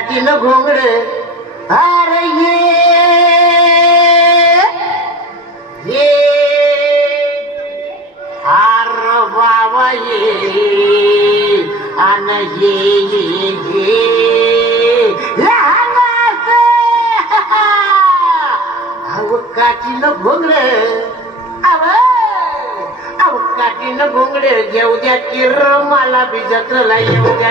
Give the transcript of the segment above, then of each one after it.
काठीन घोंगड अरे ये. ये. अर बाबा ये अन ये ये ये. लहानाचं. अहो काठीन अव. काटीन काठीन घेऊ द्या किर मला बी येऊ द्या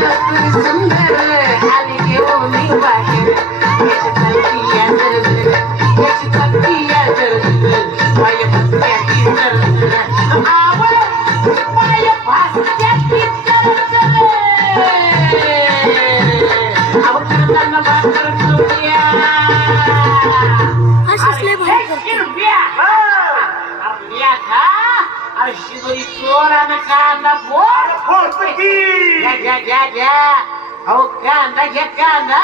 Hãy subscribe घ्या घ्या अहो कांदा घ्या कांदा.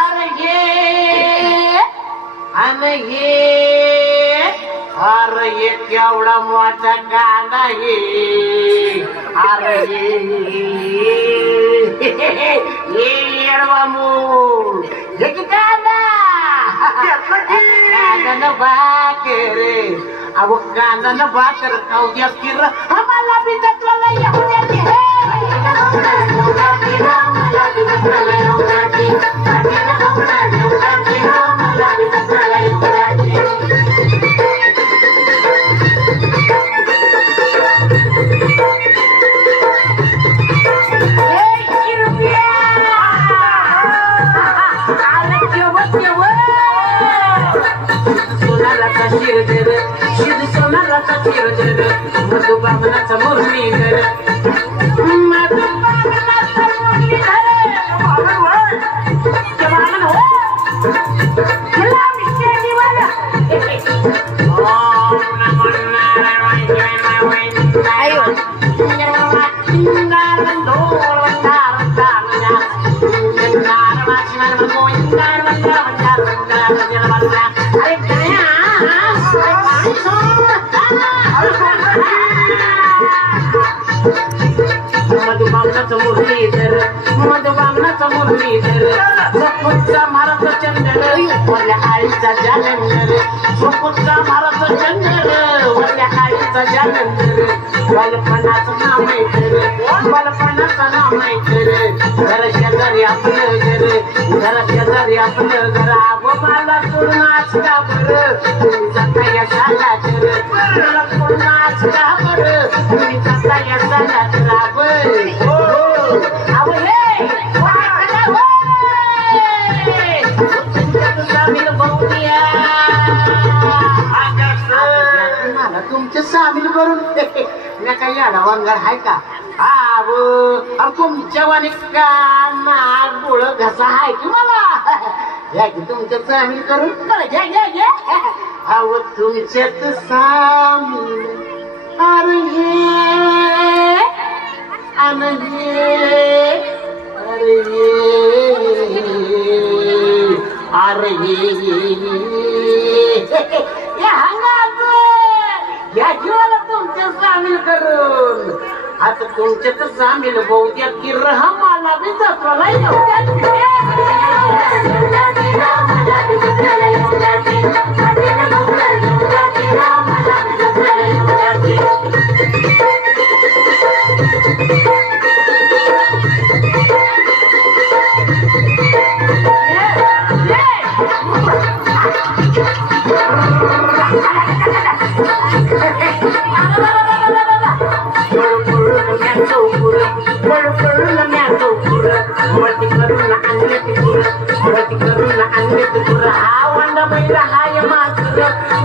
अरे ये अरे ये अरे ये केवढा मोठा कांदा ये अरे ये येडवा मूळ हे की कांदा भाकर अहो कांदा न भाकर खाऊ द्या किर आम्हाला बी जत्राला येऊ द्या शिर दर शिर सोनाला का शिर दर मधुबामनाचं मुरलीधर मधुबामनाचं मुरलीधर सपुटचा महाराज चंद्र वरल्या आईचा जालंधर सपुटचा महाराज चंद्र वरल्या आईचा जालंधर बालपणाचं नाव आहे तर बालपणाचं नाव आहे तर घर शेजारी आपलं घर घर शेजारी आपलं घर आबो मला सोडून आज का बरं का बरं सामील तुमचे सामील करून मी काही याडा वांगड का हा अहो, तुमच्या वाणी काना डोळ घसा हाय की मला घ्या की तुमच्या सामील करून बरं घ्या घ्या घ्या. अहो तुमच्यात सामील अरे हे अन हे अरे हे अरे हे या हंगात या जीवाला तुमचे सामील करून. आता तुमचे सामील बहुत्या की रहा मला बी जत्राला येऊ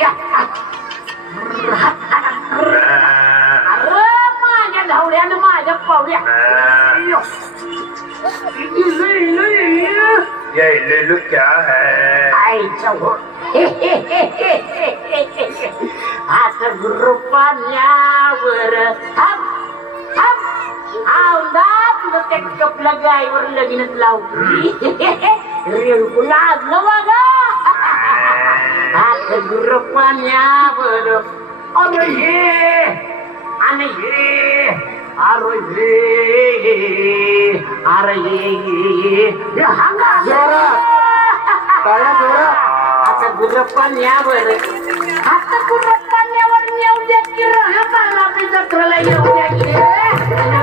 या अरे माझ्या धावड्यानं माझ्या पावड्या ये लुलु क्या है आईच्या हो आता रुपाण्यावर थांब थांब औंधा तुझं त्या कपला गायवर लगीनच लावली रेणकू लागलं बघा आता रुपाण्यावर अरे. ये आणि अरे ये अरे ये ये हांगा. आता गुरप्पाण्यावर आता गुरप्पाण्यावर येऊ द्या की राहताला मी जत्राला येऊ द्या की